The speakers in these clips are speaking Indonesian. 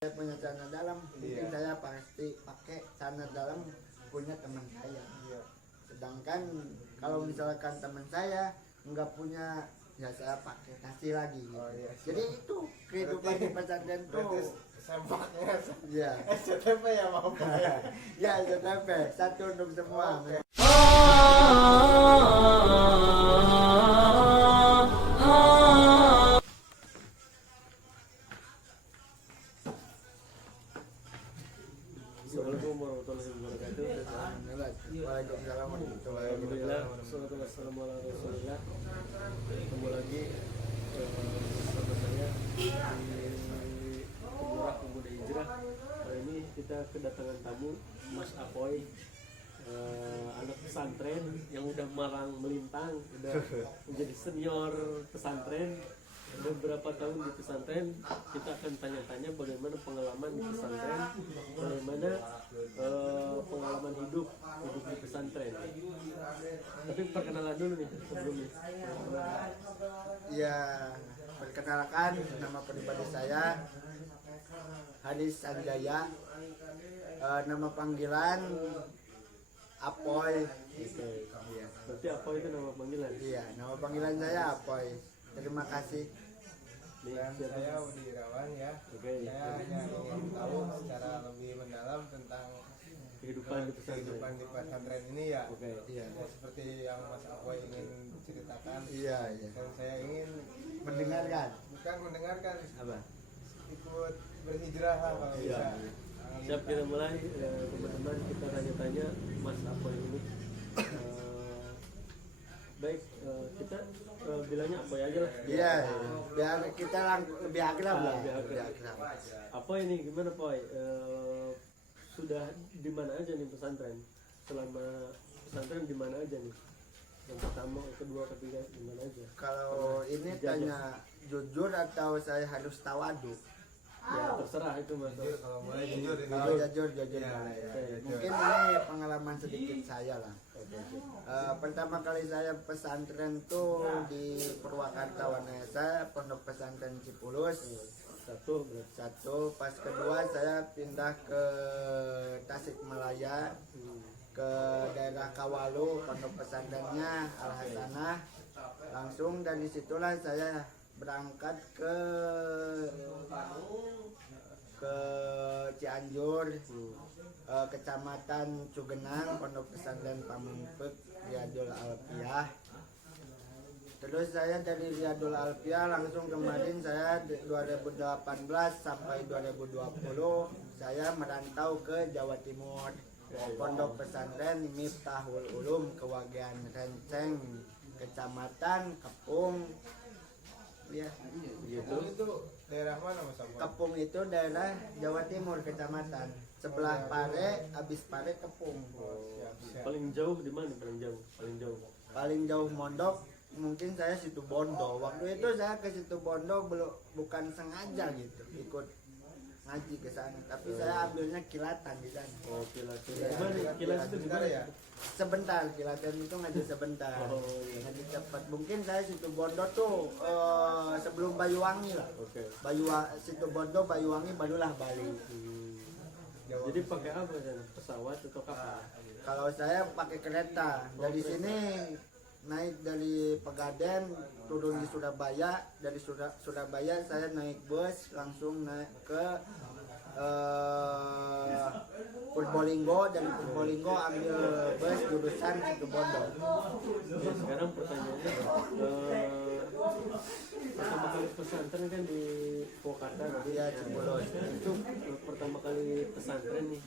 Saya punya celana dalam, mungkin saya pasti pakai celana dalam punya teman saya. Sedangkan kalau misalkan teman saya nggak punya, ya saya pakai kasih lagi. Jadi itu kehidupan di pesantren tuh. Sempaknya Ya, SCTP ya maaf ya. ya SCTP satu untuk semua. Assalamualaikum warahmatullahi wabarakatuh. Waalaikumsalam warahmatullahi Alhamdulillah, wabarakatuh. wassalatu wassalamu ala rasulillah. Ketemu lagi bersama saya di Pemurah Pemuda Hijrah. Kali ini kita kedatangan tamu Mas Apoy, anak pesantren yang udah malang melintang, udah menjadi senior pesantren. Udah berapa tahun di pesantren, kita akan tanya-tanya bagaimana pengalaman di pesantren, bagaimana pengalaman hidup di pesantren. Tapi perkenalan dulu nih sebelumnya. Ya, perkenalkan nama pribadi saya Hadis Sanjaya. Nama panggilan Apoy. Iya. Berarti apa itu nama panggilan? Iya, nama panggilan saya Apoy. Terima kasih. Nih, Dan siapa? saya Budi Irawan ya. Oke. Saya hanya ingin tahu secara lebih mendalam tentang Kehidupan di pesantren. kehidupan di pesantren ini ya. Oke. Iya. Ya, seperti yang Mas Apoy ingin ceritakan. Iya, iya. Dan saya ingin Mendengarkan. bukan mendengarkan, Apa? ikut berhijrah lah kalau Iya. bisa. Siap, kita mulai teman-teman, kita tanya-tanya Mas Apoy ini. Baik, kita bilangnya Apoy aja lah. Iya, biar kita lebih akrab lah. Lebih akrab. Lebih akrab. Apoy ini gimana Poy? Sudah di mana aja nih pesantren? Selama pesantren di mana aja nih? Yang pertama, yang kedua, ketiga di mana aja? Kalau ini tanya jujur atau saya harus tawadu? Ya terserah itu Mas. Jujur, kalau boleh jujur ini. Kalau jujur Iya, boleh ya. iya. Mungkin ini pengalaman sedikit saya lah. Pertama kali saya pesantren tuh di Purwakarta Wanayasa, Pondok Pesantren Cipulus. Satu berarti. Satu, pas kedua saya pindah ke Tasikmalaya, ke daerah Kawalu, pondok pesantrennya Al Hasanah. Langsung dari situlah saya berangkat ke Cianjur, Kecamatan Cugenang, Pondok Pesantren Pamengpeuk Riyadul Alfiyah. Terus saya dari Riyadul Alfiyah langsung kemarin saya 2018 sampai 2020 saya merantau ke Jawa Timur. Pondok Pesantren Miftahul Ulum Kewagian Renceng, Kecamatan Kepung. Ya, Gitu. Itu daerah mana Mas Apoy? Kepung itu daerah Jawa Timur, kecamatan. Sebelah Pare, habis Pare Kepung. Siap. Paling jauh di mana? Paling jauh. Paling jauh. Paling jauh mondok mungkin saya situ Bondo. Waktu itu saya ke situ Bondo bukan sengaja gitu ikut ngaji ke sana, tapi saya ambilnya kilatan di sana. Oh, kilat. Iya, Gimana? Kilat itu Sebentar gimana ya. Sebentar, kilatan itu ngaji sebentar. Oh, iya. Ngaji cepat. Mungkin saya situ Bondo tuh sebelum Bayuwangi lah. Oke. Situ Bondo, Bayuwangi barulah Bali. Jadi pakai apa sana? Pesawat atau kapal? Kalau saya pakai kereta dari sini naik dari Pegaden turun di Surabaya, dari Surabaya saya naik bus langsung naik ke Purbolinggo, dari Purbolinggo ambil bus jurusan Situbondo. Ya, sekarang pertanyaannya pertama kali pesantren kan di Purwakarta tadi Iya, Cipulus. itu pertama kali pesantren nih,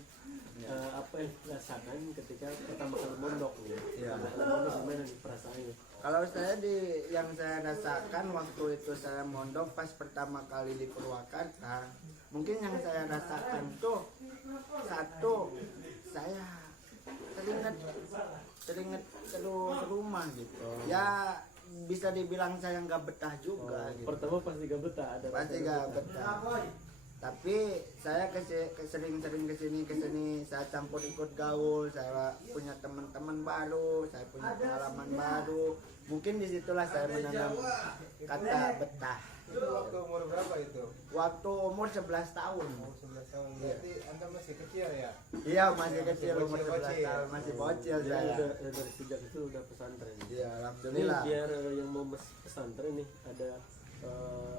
apa yang dirasakan ketika pertama kali mondok nih? Iya. Mondok gimana nih perasaannya? Kalau saya yang saya rasakan waktu itu saya mondok pas pertama kali di Purwakarta, mungkin yang saya rasakan tuh satu, saya teringat terus rumah gitu. Ya bisa dibilang saya nggak betah juga gitu. Pertama pasti gak betah, ada Pasti rasa nggak betah. Tapi saya sering-sering kesini saya campur ikut gaul, saya punya teman-teman baru, saya punya pengalaman baru. Mungkin disitulah saya menanam kata betah. Itu waktu umur berapa itu? Waktu umur 11 tahun. Umur 11 tahun. Berarti Anda masih kecil ya? Iya, masih kecil, umur 11 bocil. tahun, masih bocil Jadi saya. dari sejak itu udah pesantren. Iya, Ini alhamdulillah. biar yang mau pesantren nih ada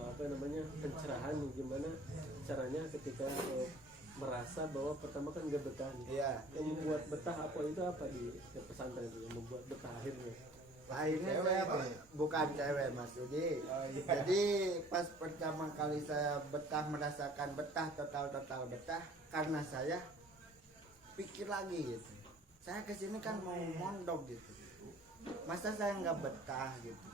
apa namanya pencerahan nih, gimana caranya ketika merasa bahwa pertama kan gak betah nih. Iya. Yang membuat betah apa itu apa di pesantren itu yang membuat betah akhirnya? Akhirnya Cewek saya ini? bukan cewek Mas Yudi. Oh, iya. Jadi pas pertama kali saya betah, merasakan betah, total betah, karena saya pikir lagi gitu. Saya kesini kan mau mondok gitu. Masa saya nggak betah gitu.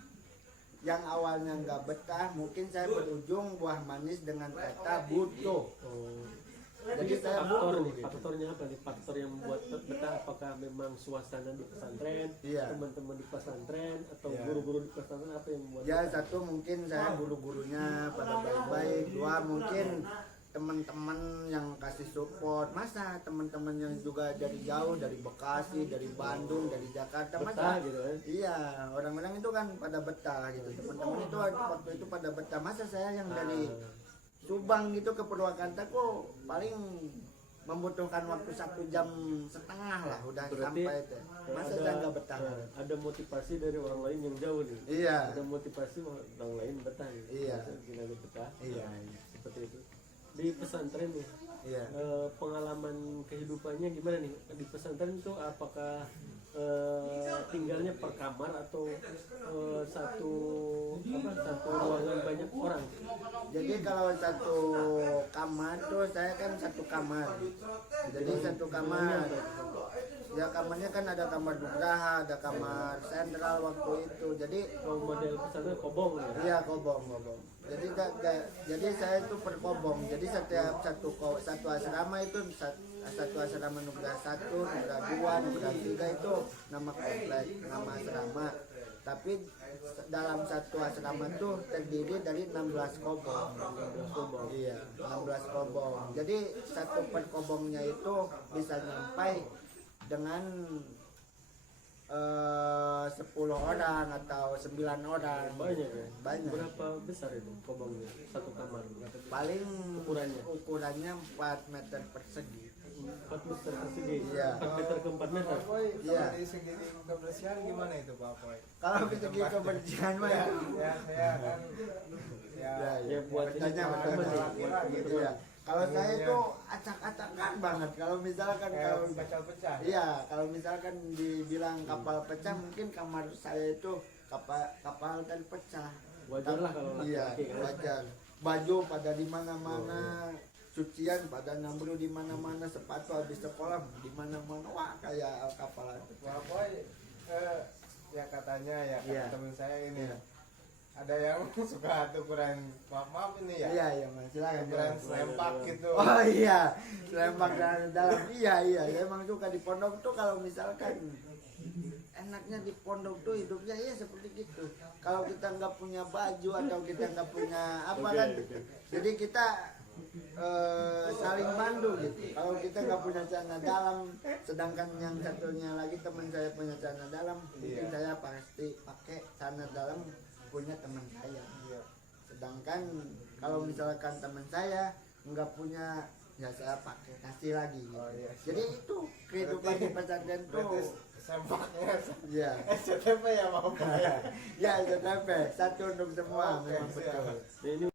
Yang awalnya nggak betah, mungkin saya berujung buah manis dengan kata butuh. Oh, Jadi saya faktor butuh nih, gitu. faktornya apa nih? Faktor yang membuat betah, apakah memang suasana di pesantren, Iya. teman-teman di pesantren, atau Iya. guru-guru di pesantren, apa yang membuat Ya betah? satu mungkin saya guru-gurunya pada baik-baik, dua mungkin teman-teman yang kasih support. Masa teman-teman yang juga dari jauh, dari Bekasi, dari Bandung, dari Jakarta, Betah masa gitu kan? iya, orang-orang itu kan pada betah gitu. Teman-teman itu waktu itu pada betah. Masa saya yang dari Subang gitu ke Purwakarta kok paling membutuhkan waktu 1,5 jam lah udah Berarti sampai itu. Masa saya nggak betah? ada motivasi dari orang lain yang jauh nih. Iya. Ada motivasi orang lain betah nih. Iya. Kita ada betah. Iya. Seperti itu. Di pesantren nih, Iya. pengalaman kehidupannya gimana nih? Di pesantren itu apakah tinggalnya per kamar atau satu ruangan banyak orang? Jadi kalau satu kamar tuh saya kan satu kamar. Jadi satu kamar. Ya kamarnya kan ada kamar nugraha, ada kamar sentral waktu itu. Jadi Kalau model pesantren kobong ya? iya kobong. Jadi saya itu per kobong. Jadi setiap satu asrama itu satu asrama nugraha 1, nugraha 2, nugraha 3 itu nama komplek, nama asrama. Tapi dalam satu asrama itu terdiri dari 16 kobong. 16 kobong. Iya, 16 kobong. Jadi satu per kobongnya itu bisa sampai dengan 10 orang atau 9 orang. Banyak ya? Banyak. Berapa besar itu kobongnya? Satu kamar? Paling Ukurannya? ukurannya 4 meter persegi. 4 meter persegi? Iya. 4 meter ke 4 meter? Pak Poy, Iya. kalau dari segi kebersihan gimana itu Pak Poy? Kalau segi kebersihan mah Ya, ya saya kan ya, Ya buat ini bertanya, teman-teman bertanya. nih, buat teman-teman. Iya. Kalau saya itu acak-acakan banget. Kalau misalkan kayak kalau pecah-pecah. iya, kalau misalkan dibilang kapal pecah, mungkin kamar saya itu kapal kan pecah. Wajar lah kalau Iya, laki-laki kan. wajar. Baju pada di mana-mana, cucian pada nambru di mana-mana, sepatu habis sekolah di mana-mana. Wah, kayak kapal itu. Pak Poy, ya katanya ya kata Iya. teman saya ini Iya. ada yang suka ukuran maaf ini ya. Iya, iya, Mas. Silakan. Ukuran silakan. selempak gitu. Oh iya, selembang dalam. Iya, saya emang suka di pondok tuh kalau misalkan enaknya di pondok tuh hidupnya ya seperti gitu. Kalau kita nggak punya baju atau kita nggak punya apa Oke, kan, oke. jadi kita saling bantu gitu. Kalau kita nggak punya celana dalam, sedangkan yang satunya lagi teman saya punya celana dalam, mungkin Iya. saya pasti pakai celana dalam punya teman saya. Iya. Sedangkan kalau misalkan teman saya nggak punya, ya saya pakai kasih lagi. Oh, iya. Jadi itu kehidupan di pesantren Berarti tuh. sempaknya Ya, SCTP ya Pak Poy. ya STP satu untuk semua Oke, memang siap. betul. Nah, ini